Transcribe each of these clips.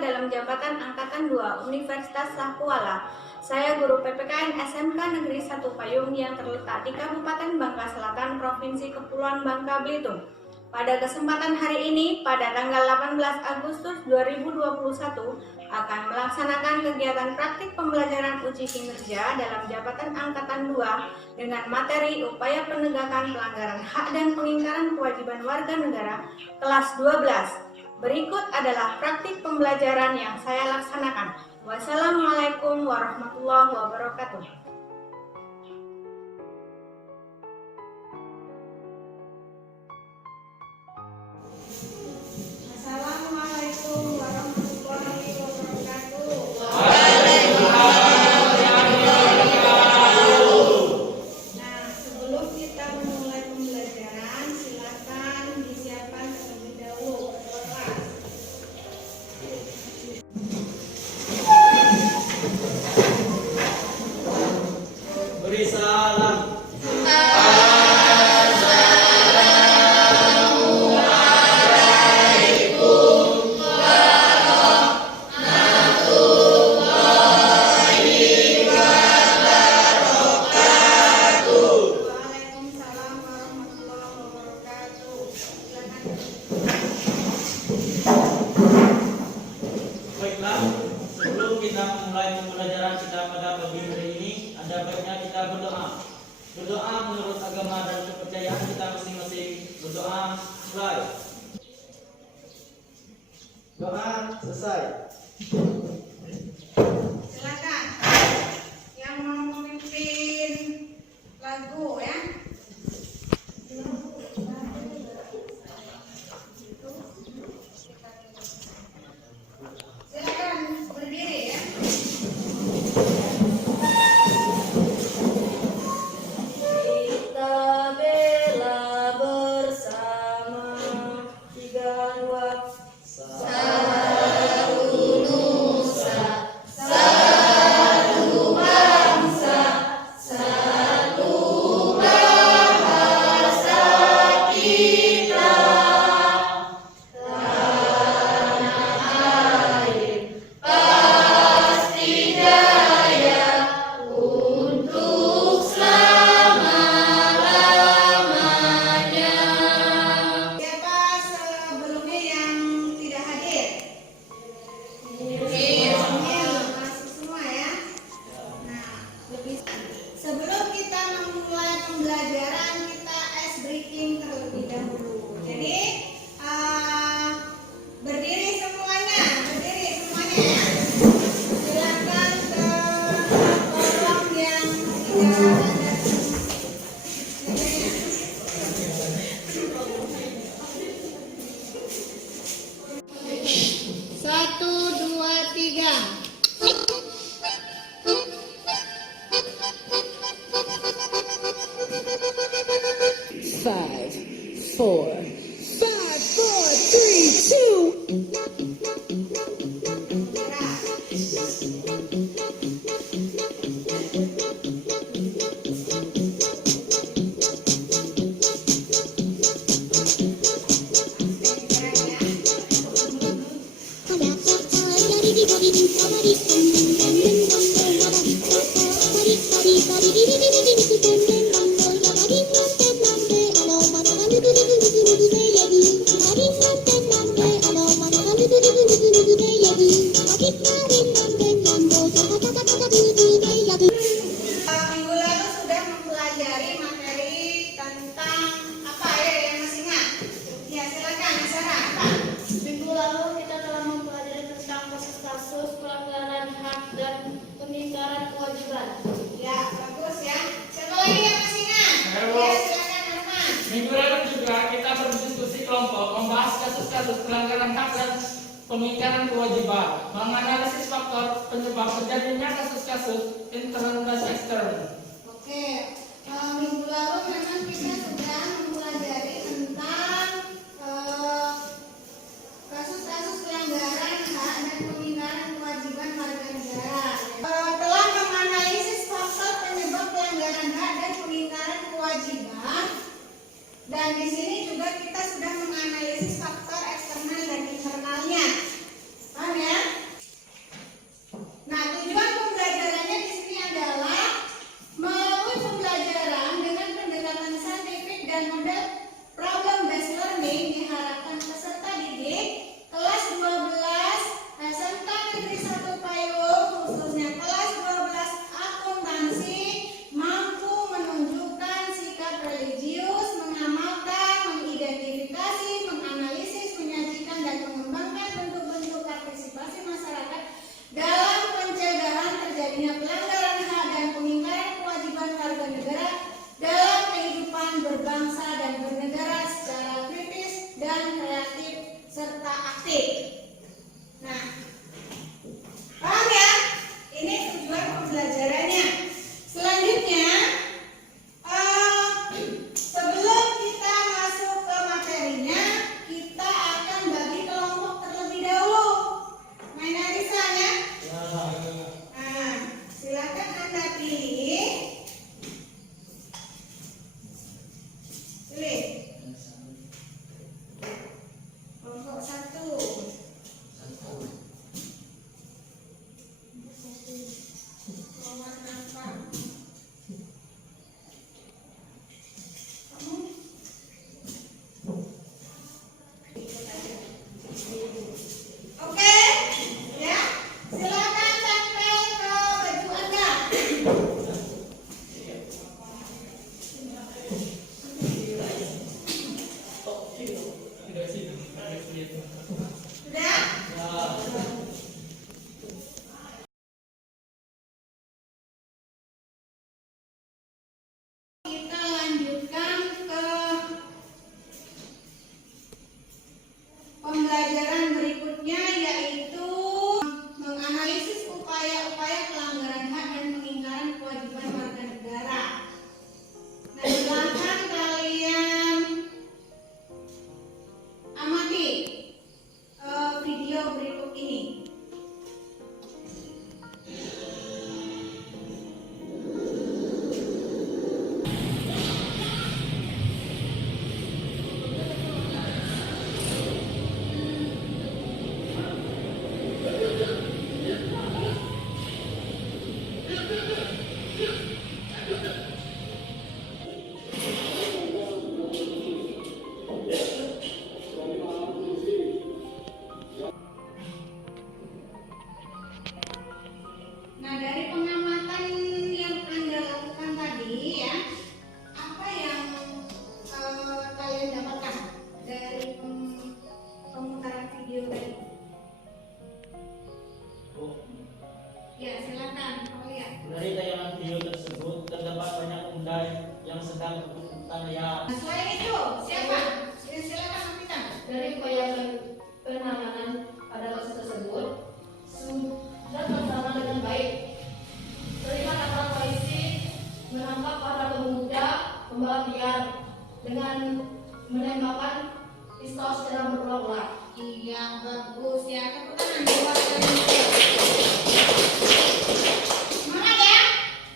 dalam jabatan Angkatan 2 Universitas Lahkuala. Saya guru PPKN SMK Negeri 1 Payung yang terletak di Kabupaten Bangka Selatan, Provinsi Kepulauan Bangka Belitung. Pada kesempatan hari ini, pada tanggal 18 Agustus 2021, akan melaksanakan kegiatan praktik pembelajaran uji kinerja dalam jabatan Angkatan 2 dengan materi upaya penegakan pelanggaran hak dan pengingkaran kewajiban warga negara kelas 12. Berikut adalah praktik pembelajaran yang saya laksanakan. Wassalamualaikum warahmatullahi wabarakatuh. Assalamualaikum warahmatullahi wabarakatuh. Nah, sebelum kita memulai pembelajaran, silakan disiapkan terlebih dahulu. Beri salam. Waalaikumsalam warahmatullahi wabarakatuh. Silakan. Baiklah, sebelum kita memulai pembelajaran kita pada pagi hari ini, ada baiknya kita berdoa. Berdoa menurut agama dan kepercayaan kita masing-masing. Berdoa mulai. Doa selesai. Silakan. Yang mau memimpin lagu ya. Silakan berdiri ya. Kita bela bersama 3, 2, siapa sebelumnya yang tidak hadir? Masuk semua ya. Nah, sebelum kita memulai pembelajaran, kita ice breaking terlebih dahulu. Jadi berdiri semuanya ya. Silakan ke kolom yang tidak ada. Satu, dua, tiga. Five, four, 3, 2. Minggu lalu sudah mempelajari materi tentang apa ya yang masih ingat? Ya silakan Sarah. Apa? Minggu lalu kita telah mempelajari tentang kasus-kasus pelanggaran hak dan pengingkaran kewajiban. Ya bagus ya. Siapa lagi yang masih ingat? Halo. Ya silakan Arman. Minggu lalu juga kita berdiskusi kelompok membahas kasus-kasus pelanggaran hak dan pengingkaran kewajiban, menganalisis faktor penyebab terjadinya kasus-kasus intern dan ekstern. Oke. Minggu lalu memang kita sudah mempelajari tentang kasus-kasus pelanggaran hak dan pengingkaran kewajiban warga negara. Telah menganalisis faktor penyebab pelanggaran hak dan pengingkaran kewajiban, dan di sini juga kita sudah menganalisis faktor eksternal dan internalnya. Paham ya? Silakan, Aulia. Dari tayangan video tersebut terdapat banyak undang yang sedang berkembang ya. Selain itu, siapa? Silakan, Novita. Dari penanganan pada kasus tersebut sudah terlaksana dengan baik. Terlihat aparat polisi menangkap para pemuda pembalap liar dengan menembakkan pistol secara berulang-ulang. Iya, bagus ya. Tepuk tangan buat kalian. Semangat ya.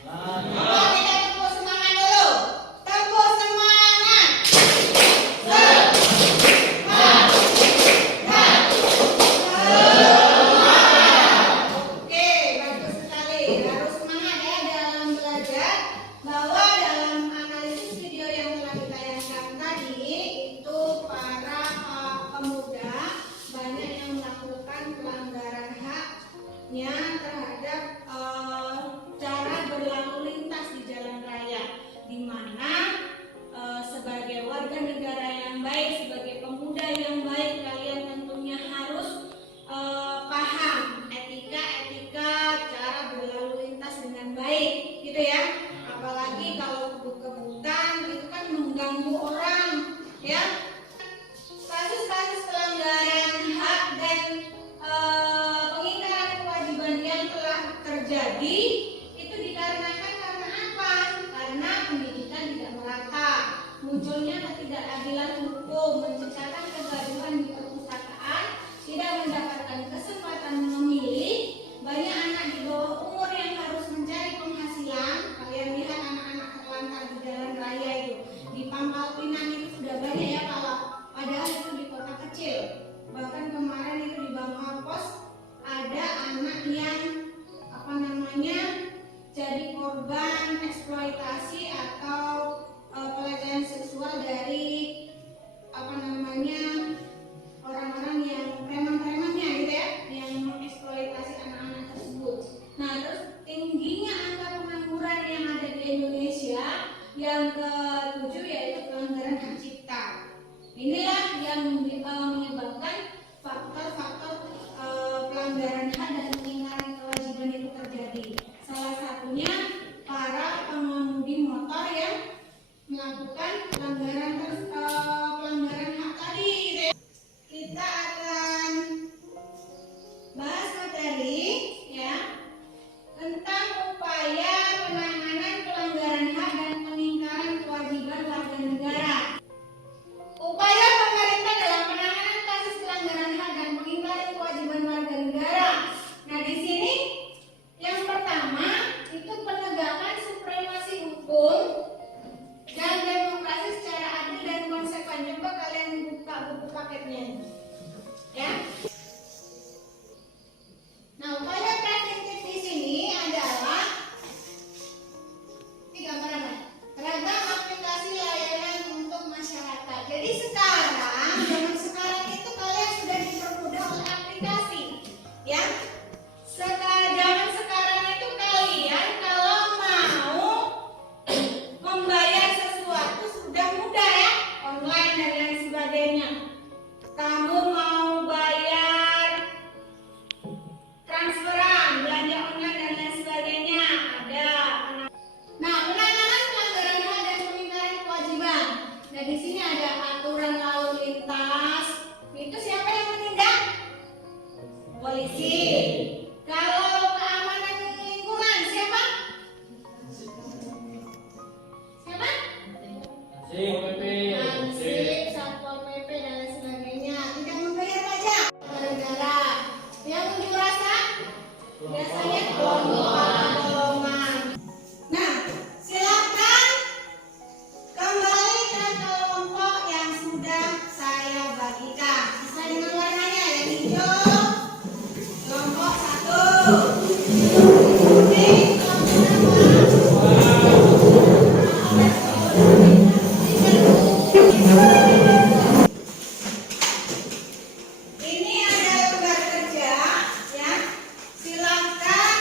Oke, kita tepuk semangat dulu. Tepuk semangat. Oke, bagus sekali. Harus semangat ya dalam belajar. Bahwa dalam analisis video yang telah ditayangkan tadi itu para pemuda banyak yang melakukan pelanggaran haknya terhadap cara berlalu lintas di jalan raya, di mana sebagai warga negara yang baik, sebagai pemuda yang baik, kalian tentunya harus paham etika cara berlalu lintas dengan baik, gitu ya. Apalagi kalau kebut-kebutan itu kan mengganggu orang, ya. Kasus-kasus pelanggaran hak dan pengingkaran kewajiban yang telah terjadi itu dikarenakan karena apa? Karena pendidikan tidak merata, munculnya ketidakadilan hukum, menciptakan kegaduhan di perpustakaan, tidak mendapatkan kesempatan memilih, banyak anak di bawah umur yang harus mencari penghasilan. Kalian lihat anak-anak terlantar di jalan raya itu, di Pangkal Pinang itu sudah banyak ya, kalau padahal itu di kota kecil. Bahkan kemarin itu di Bangka Pos ada anak yang jadi korban eksploitasi atau pelecehan seksual dari orang-orang yang preman-premannya gitu ya, yang mengeksploitasi anak-anak tersebut. Nah, terus tingginya angka pengangguran yang ada di Indonesia, yang ke-7 yaitu pelanggaran hak cipta. Inilah yang menyebabkan faktor-faktor pelanggaran hak dan pengingkaran kewajiban itu terjadi. Salah satunya para pengemudi motor yang melakukan pelanggaran hak tadi. Kita akan bahas materi ya tentang upaya penanganan pelanggaran hak dan pengingkaran kewajiban warga negara. Upaya pemerintah dalam penanganan kasus pelanggaran hak dan pengingkaran kewajiban warga negara. Nah, di sini yang pertama itu penegakan supremasi hukum dan demokrasi secara adil dan konsekuen. Coba kalian buka buku paketnya, ya. Nah, upaya preventif di sini adalah ragam aplikasi layanan untuk masyarakat. Jadi zaman sekarang itu kalian sudah dipermudah oleh aplikasi, ya. Zaman sekarang itu kalian kalau mau membayar sesuatu sudah mudah ya, online dan lain sebagainya. Kamu mau bayar transferan, belanja online dan lain sebagainya, ada. Nah, penanganan pelanggaran hak dan pengingkaran kewajiban. Nah, di sini ada aturan lalu lintas. Itu siapa yang menindak? Polisi. Kalau keamanan lingkungan siapa? Siapa? Ansip, Satpol PP dan lain sebagainya. Tidak membayar pajak negara. Yang unjuk rasa biasanya kelompok atau golongan. Nah, silakan kembali ke kelompok yang sudah saya bagikan. Sesuai dengan warnanya, yang hijau kelompok 1, kuning kelompok 2. Ini ada lembar kerja, ya. Silakan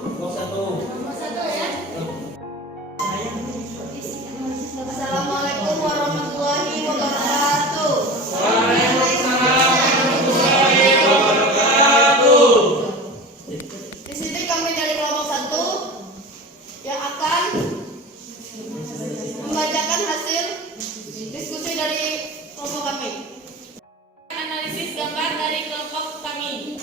Nomor 1 ya. Assalamualaikum warahmatullahi wabarakatuh. Di sini kami dari kelompok 1 yang akan membacakan hasil diskusi dari kelompok kami. Analisis gambar dari kelompok kami.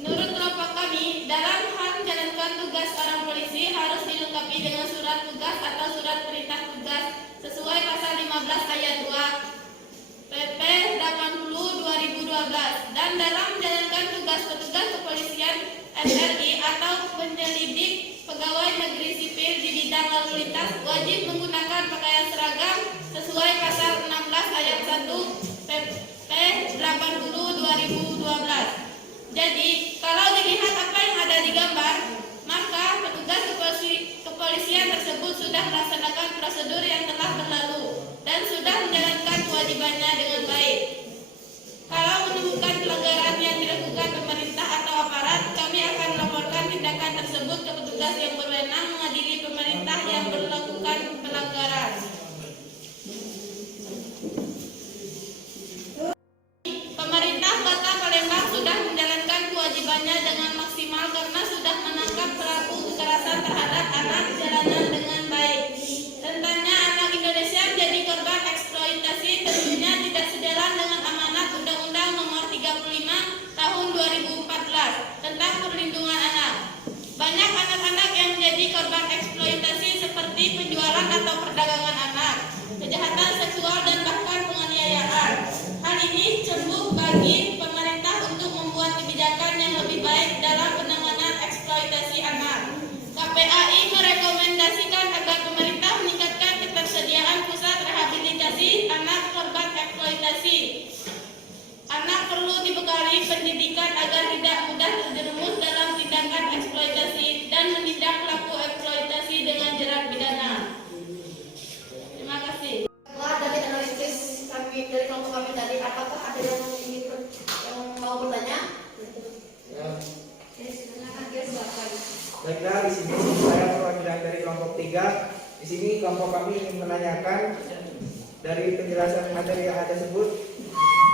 Menurut kelompok kami, dalam hal menjalankan tugas orang polisi harus dilengkapi dengan surat tugas atau surat perintah tugas sesuai pasal 15 ayat 2 PP 80/2012, dan dalam menjalankan tugas petugas kepolisian RRI atau penyelidik pegawai negeri sipil di bidang lalu lintas wajib menggunakan pakaian seragam sesuai pasal 16 ayat 1 PP 80/2012. Jadi, kalau dilihat apa yang ada di gambar, maka petugas kepolisian tersebut sudah melaksanakan prosedur yang telah berlalu dan sudah menjalankan kewajibannya dengan baik. Kalau menemukan pelanggaran yang dilakukan pemerintah atau aparat, kami akan melaporkan tindakan tersebut ke petugas yang berwenang mengadili pemerintah yang melakukan pelanggaran. Pemerintah Kota Palembang sudah menjalankan kewajibannya dengan maksimal karena sudah menangkap pelaku kekerasan terhadap anak jalanan dengan baik. Rentannya anak Indonesia menjadi korban eksploitasi tentunya tidak sejalan dengan amanat Undang-Undang Nomor 35 Tahun 2014 tentang perlindungan anak. Banyak anak-anak yang menjadi korban eksploitasi seperti penjualan atau perdagangan anak, kejahatan seksual dan bahkan penganiayaan. Hal ini cembuk bagi pemerintah untuk membuat kebijakan yang lebih baik dalam penanganan eksploitasi anak. KPAI merekomendasikan agar pemerintah meningkatkan ketersediaan pusat rehabilitasi anak korban eksploitasi. Anak perlu dibekali pendidikan agar tidak mudah terjerumus dalam tindakan eksploitasi dan menindak pelaku eksploitasi dengan jerat pidana. Terima kasih. Setelah dari analisis kami dari kelompok kami tadi, apakah ada yang mau bertanya? Ya. Silakan guys, silakan. Baiklah, di sini saya perwakilan dari kelompok 3. Di sini kelompok kami ingin menanyakan dari penjelasan materi yang ada tersebut,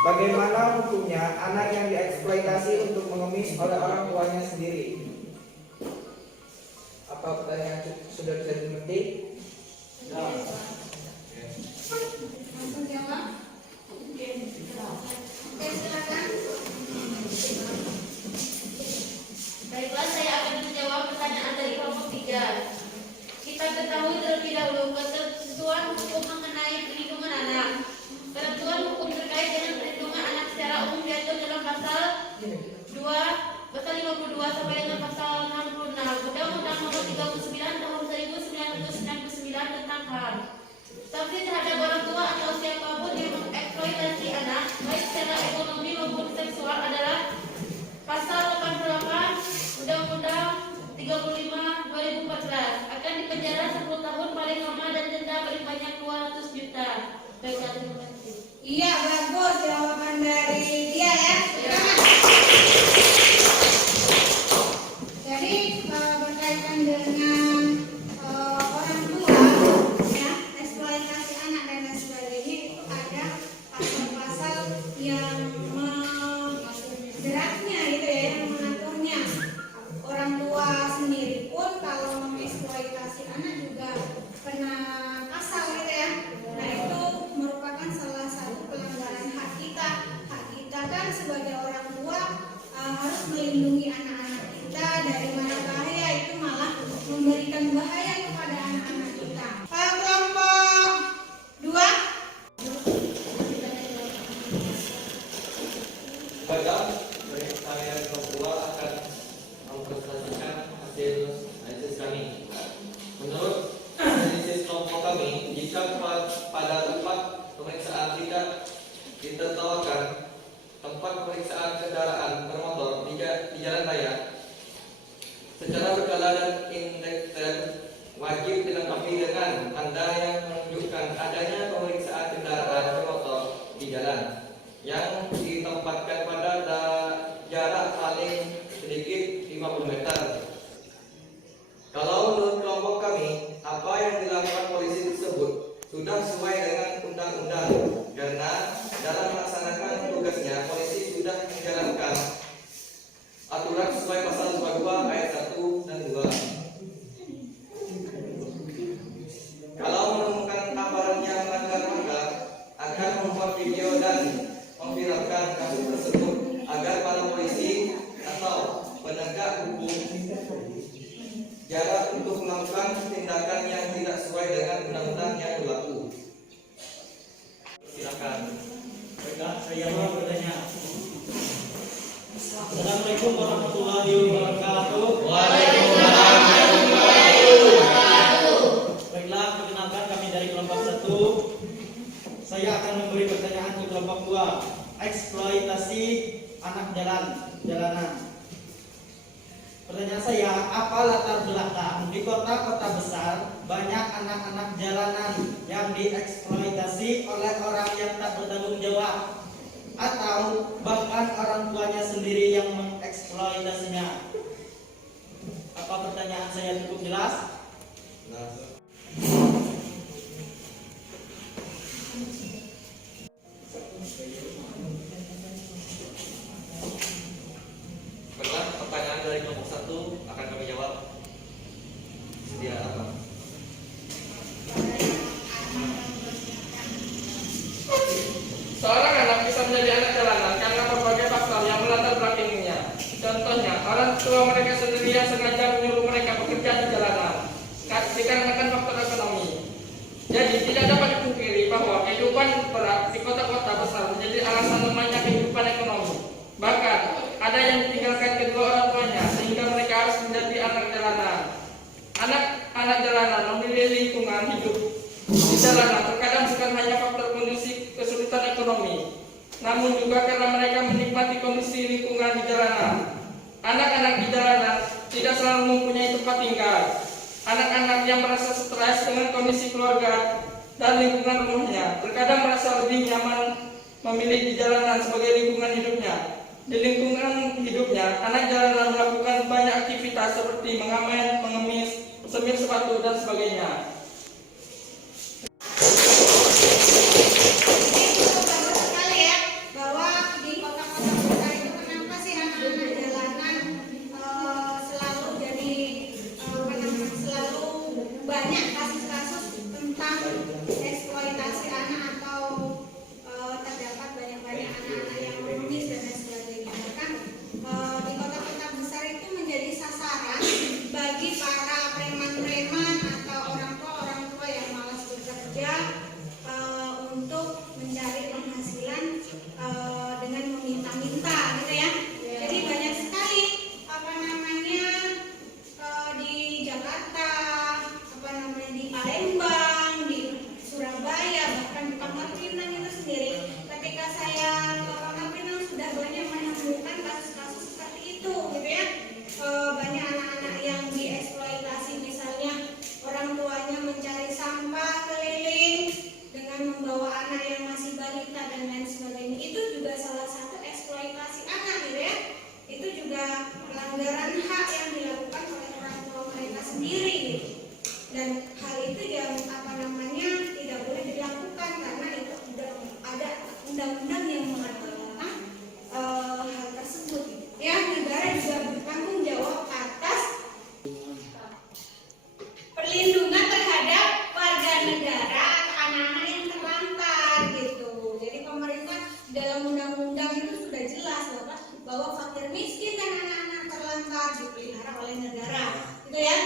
bagaimana hukumnya anak yang dieksploitasi untuk mengemis oleh orang tuanya sendiri? Apa pertanyaan sudah bisa dimengerti? Ya. Langsung jawab. Oke, silakan. Baiklah, saya akan menjawab pertanyaan dari kelompok 3. Kita ketahui terlebih dahulu ketentuan hukum mengenai perlindungan anak. Ketentuan hukum terkait dengan perlindungan anak secara umum diatur dalam pasal 52 sampai dengan pasal 66 Undang-Undang Nomor 39 Tahun 1999 tentang HAM. Sanksi terhadap orang tua atau siapapun yang mengeksploitasi anak, baik secara ekonomi maupun seksual, adalah pasal 88 Undang-Undang 35/2014, akan dipenjara 10 tahun paling lama dan denda paling banyak 200 juta. Baiklah, terima kasih. Iya, bagus jawaban dari dia ya. Jadi berkaitan dengan orang tua ya, eksploitasi anak dan lain sebagainya, itu ada pasal-pasal yang menjeratnya itu ya, yang mengaturnya. Orang tua sendiri pun kalau mengeksploitasi anak juga kena pasal gitu ya. Nah, itu merupakan salah satu pelanggaran hak kita. Hak kita kan sebagai orang tua harus melindungi anak-anak kita dari mana bahaya, itu malah memberikan bahaya kepada anak-anak kita. Kelompok 2. Baiklah, saya kelompok akan mempresentasikan hasil analisis kami. Menurut analisis kelompok kami, jika pada tempat pemeriksaan tidak ditertawakan tempat pemeriksaan kendaraan bermotor di jalan raya secara berkala dan indekter wajib dilengkapi dengan tanda yang menunjukkan adanya pemeriksaan kendaraan bermotor di jalan yang ditempatkan pada jarak paling sedikit 50 meter yang dilakukan polisi tersebut sudah sesuai dengan undang-undang, karena dalam melaksanakan tugasnya polisi sudah menjalankan aturan sesuai pasal 22 ayat 1 dan 2. Kalau menemukan aparat yang melanggar, maka akan membuat video dan memviralkan kasus tersebut agar para polisi atau penegak hukum jarak untuk melakukan tindakan yang tidak sesuai dengan undang-undang yang berlaku. Silakan. Baiklah, saya mau bertanya. Assalamualaikum warahmatullahi wabarakatuh. Waalaikumsalam warahmatullahi wabarakatuh. Baiklah, perkenalkan kami dari kelompok 1. Saya akan memberi pertanyaan ke kelompok 2. Eksploitasi anak jalanan. Pertanyaan saya, apa latar belakang di kota-kota besar banyak anak-anak jalanan yang dieksploitasi oleh orang yang tak bertanggung jawab atau bahkan orang tuanya sendiri yang mengeksploitasinya? Apa pertanyaan saya cukup jelas? Baiklah, pertanyaan dari kelompok 1 akan kami jawab. Sedia apa? Seorang anak bisa menjadi anak jalanan karena berbagai faktor yang melatar belakanginya. Contohnya, orang tua mereka sendiri yang sengaja menyuruh mereka bekerja di jalanan dikarenakan faktor ekonomi. Jadi tidak dapat dipungkiri bahwa kehidupan berat di kota-kota besar menjadi alasan lemahnya kehidupan ekonomi. Bahkan ada yang ditinggalkan kedua orang tuanya sehingga mereka harus menjadi anak jalanan. Anak jalanan memilih lingkungan hidup di jalanan terkadang bukan hanya faktor kondisi kesulitan ekonomi, namun juga karena mereka menikmati kondisi lingkungan di jalanan. Anak-anak di jalanan tidak selalu mempunyai tempat tinggal. Anak-anak yang merasa stres dengan kondisi keluarga dan lingkungan rumahnya terkadang merasa lebih nyaman memilih di jalanan sebagai lingkungan hidupnya. Di lingkungan hidupnya, anak jalanan melakukan banyak aktivitas seperti mengamen, mengemis, semir sepatu, dan sebagainya. Bagus sekali ya, bahwa di kota-kota besar itu kenapa sih anak-anak jalanan selalu jadi selalu banyak kasus-kasus tentang eksploitasi anak atau terdapat banyak-banyak anak-anak yang mengemis dan lain sebagainya. Bahkan di kota-kota besar itu menjadi sasaran bagi para preman-preman atau orang tua yang malas bekerja untuk mencari penghasilan dengan meminta-minta gitu ya. Jadi banyak sekali di Jakarta, di Palembang, di Surabaya, bahkan di Pangkal Pinang itu sendiri. Ketika saya ke Pangkal Pinang sudah banyak menemukan kasus-kasus seperti itu gitu ya. Banyak anak-anak yang dieksploitasi, misalnya orang tuanya mencari sampah keliling dengan membawa anak yang masih balita dan lain sebagainya. Itu juga salah satu eksploitasi anak gitu ya. Itu juga pelanggaran hak yang dilakukan oleh orang tua mereka sendiri gitu. Dan hal itu yang tidak boleh dilakukan karena itu sudah ada undang-undang yang mengatur tentang hal tersebut gitu. Ya, negara juga bertanggung jawab atas perlindungan terhadap warga negara atau anak-anak yang terlantar gitu. Jadi pemerintah dalam undang-undang itu sudah jelas bahwa fakir miskin dan anak-anak terlantar dipelihara oleh negara, gitu ya.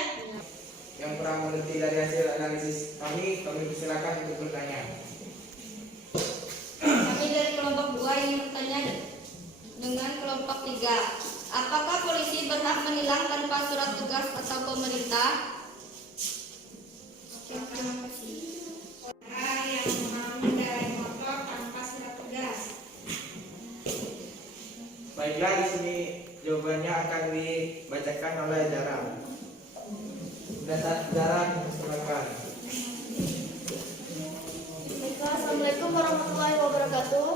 Yang kurang mengerti dari hasil analisis kami persilakan untuk bertanya. Kami dari kelompok 2 ingin bertanya dengan kelompok 3. Apakah polisi berhak menilang tanpa surat tugas atau pemerintah? Orang yang mengendarai motor tanpa surat tugas. Baiklah, di sini jawabannya akan dibacakan oleh Dara. Dara, silakan. Assalamualaikum warahmatullahi wabarakatuh.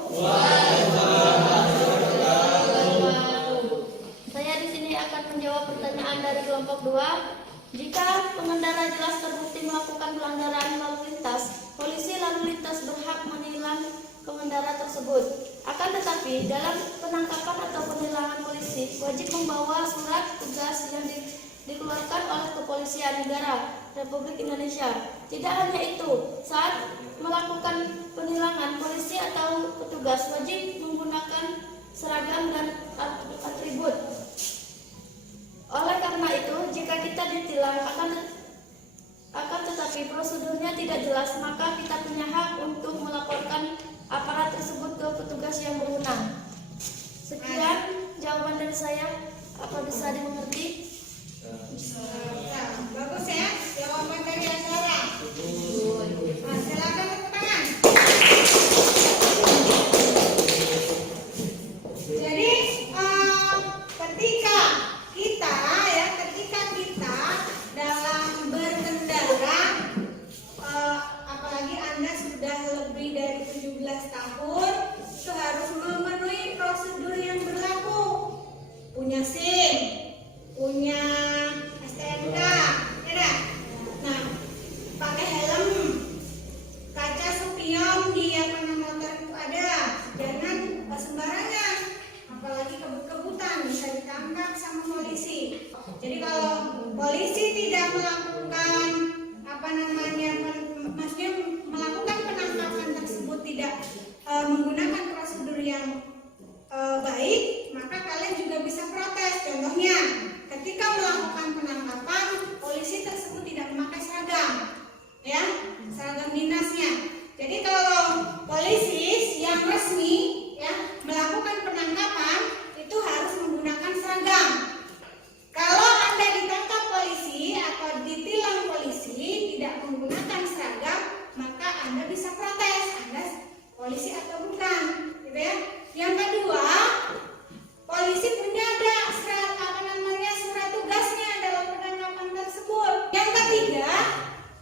Saya di sini akan menjawab pertanyaan dari kelompok 2. Jika pengendara jelas terbukti melakukan pelanggaran lalu lintas, polisi lalu lintas berhak menilang pengendara tersebut. Akan tetapi, dalam penangkapan atau penilangan polisi wajib membawa surat tugas yang dikeluarkan oleh Kepolisian Negara Republik Indonesia. Tidak hanya itu, saat melakukan penilangan, polisi atau petugas wajib menggunakan seragam dan atribut. Oleh karena itu, jika kita ditilang akan tetapi prosedurnya tidak jelas, maka kita punya hak untuk melaporkan aparat tersebut ke petugas yang berwenang. Sekian jawaban dari saya. Apa bisa dimengerti? Bagus ya, jawaban dari Azara. Silakan tepuk tangan. Jadi ketika kita dalam berkendara, apalagi Anda sudah lebih dari 17 tahun, itu harus memenuhi prosedur yang berlaku. Punya SIM, punya STNK, ya dah? Nah, pakai helm, kaca spion di motor itu ada, jangan sembarangan, apalagi kebut-kebutan bisa ditangkap sama polisi. Jadi kalau polisi tidak melakukan maksudnya melakukan penangkapan tersebut tidak menggunakan prosedur yang baik, maka kalian juga bisa protes. Contohnya, ketika melakukan penangkapan, polisi tersebut tidak memakai seragam, ya, seragam dinasnya. Jadi kalau polisi yang resmi, ya, melakukan penangkapan itu harus menggunakan seragam. Kalau Anda ditangkap polisi atau ditilang polisi tidak menggunakan seragam, maka Anda bisa protes, Anda polisi atau bukan, gitu ya. Yang kedua, polisi punya ada surat tugasnya dalam penangkapan tersebut. Yang ketiga,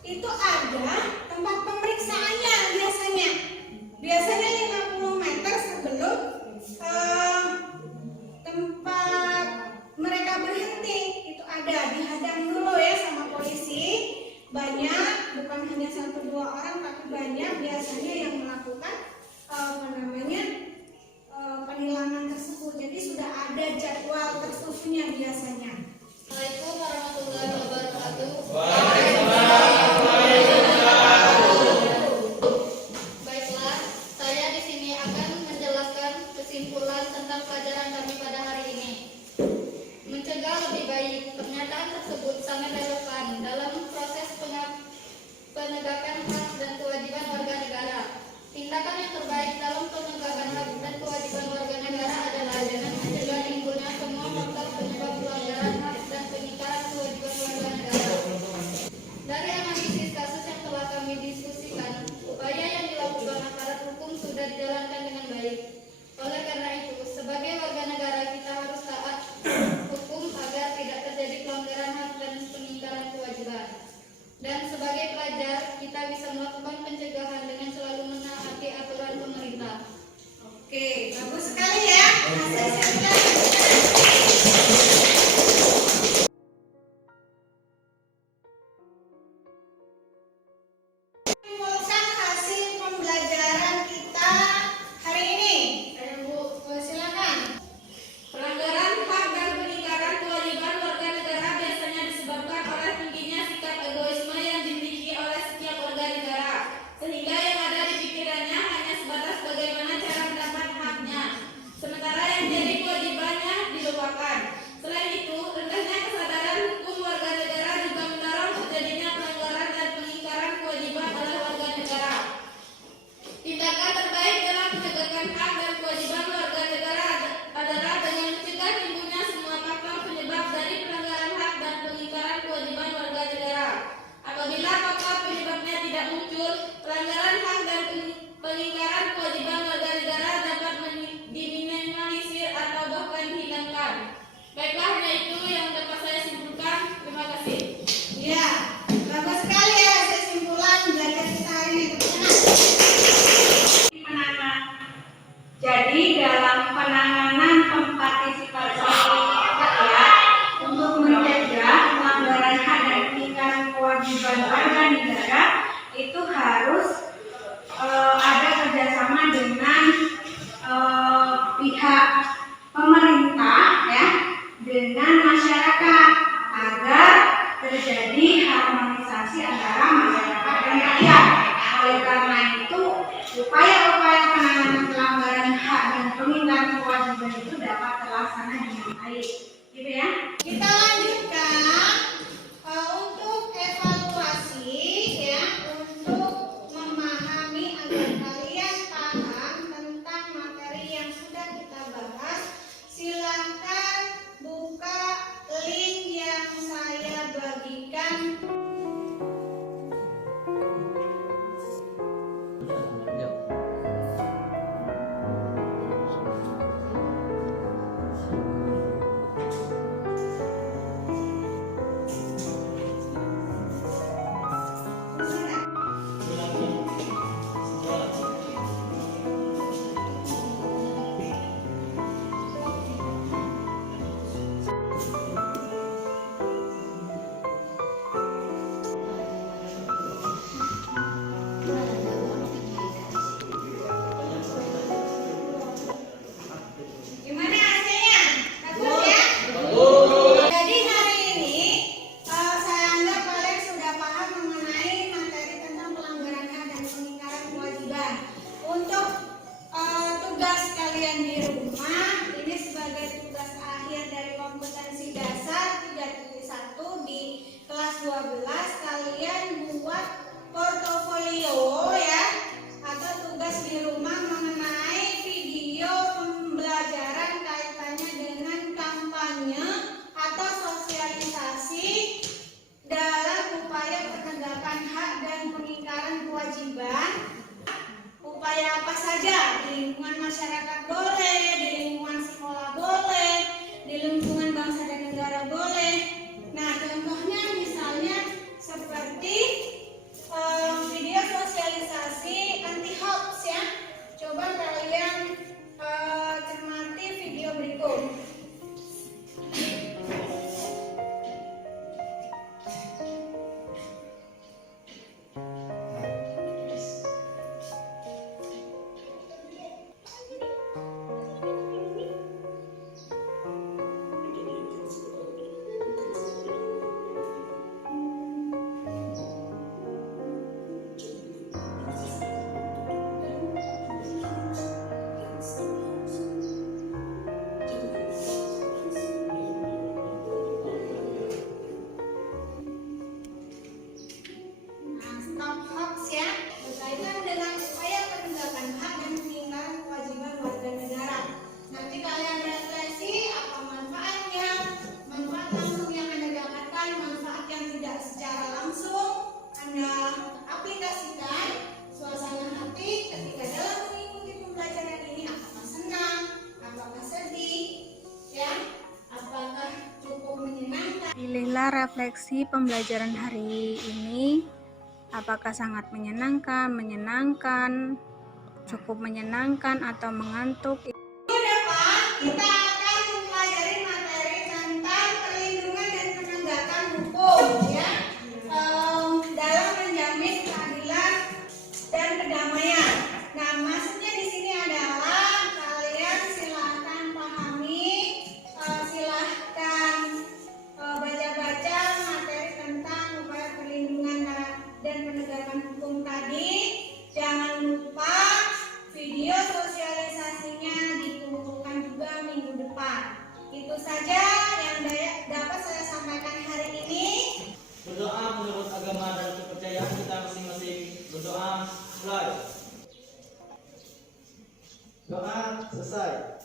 itu ada tempat pemeriksaannya biasanya. Biasanya 50 meter sebelum tempat mereka berhenti itu ada, dihadang dulu ya sama polisi. Banyak, bukan hanya 1-2 orang, tapi banyak biasanya yang melakukan penilangan tersebut. Jadi sudah ada jadwal tersusunnya biasanya. Assalamualaikum warahmatullahi wabarakatuh. Baiklah, saya di sini akan menjelaskan kesimpulan tentang pelajaran kami pada hari ini. Mencegah lebih baik. Pernyataan tersebut sangat relevan dalam proses penegakan hak dan kewajiban warga negara. Tindakan yang terjadi harmonisasi antara masyarakat dan rakyat. Oleh karena itu, upaya-upaya penanganan pelanggaran hak dan pengingkaran kewajiban itu dapat terlaksana dengan baik. Gitu ya. Kita lanjutkan untuk evaluasi ya, untuk memahami agar kalian paham tentang materi yang sudah kita bahas. Silakan buka link yang saya bagikan. Gimana hasilnya? Bagus ya? Jadi hari ini saya anggap kalian sudah paham mengenai materi tentang pelanggaran hak dan pengingkaran kewajiban. Untuk tugas kalian di rumah, ini sebagai tugas akhir dari kompetensi dasar 3.1 di kelas 12, kalian buat portofolio ya, atau tugas di rumah mengenai video pembelajaran kaitannya dengan kampanye atau sosialisasi dalam upaya penegakan hak dan pengingkaran kewajiban. Upaya apa saja? Di lingkungan masyarakat boleh, di lingkungan sekolah boleh, di lingkungan bangsa dan negara boleh. Nah, contohnya misalnya seperti video sosialisasi anti hoax ya. Coba kalian cermati video berikut. Stop hoax ya, berkaitan dengan upaya penegakan hak dan pengingkaran kewajiban warga negara. Nanti kalian refleksi apa manfaatnya, manfaat langsung yang Anda dapatkan, manfaat yang tidak secara langsung Anda aplikasikan. Suasana hati ketika dalam mengikuti pembelajaran ini, apakah senang, apakah sedih, ya, apakah cukup menyenangkan. Pilihlah refleksi pembelajaran hari ini. Apakah sangat menyenangkan, cukup menyenangkan, atau mengantuk? Minggu depan kita akan mempelajari materi tentang perlindungan dan penegakan hukum, ya, dalam menjamin keadilan dan kedamaian. Nah, maksudnya di sini adalah kalian silahkan pahami, silahkan baca-baca materi tentang upaya perlindungan dan penegakan hukum tadi. Jangan lupa video sosialisasinya dikumpulkan juga minggu depan. Itu saja yang dapat saya sampaikan hari ini. Berdoa menurut agama dan kepercayaan kita masing-masing. Berdoa mulai. Doa selesai.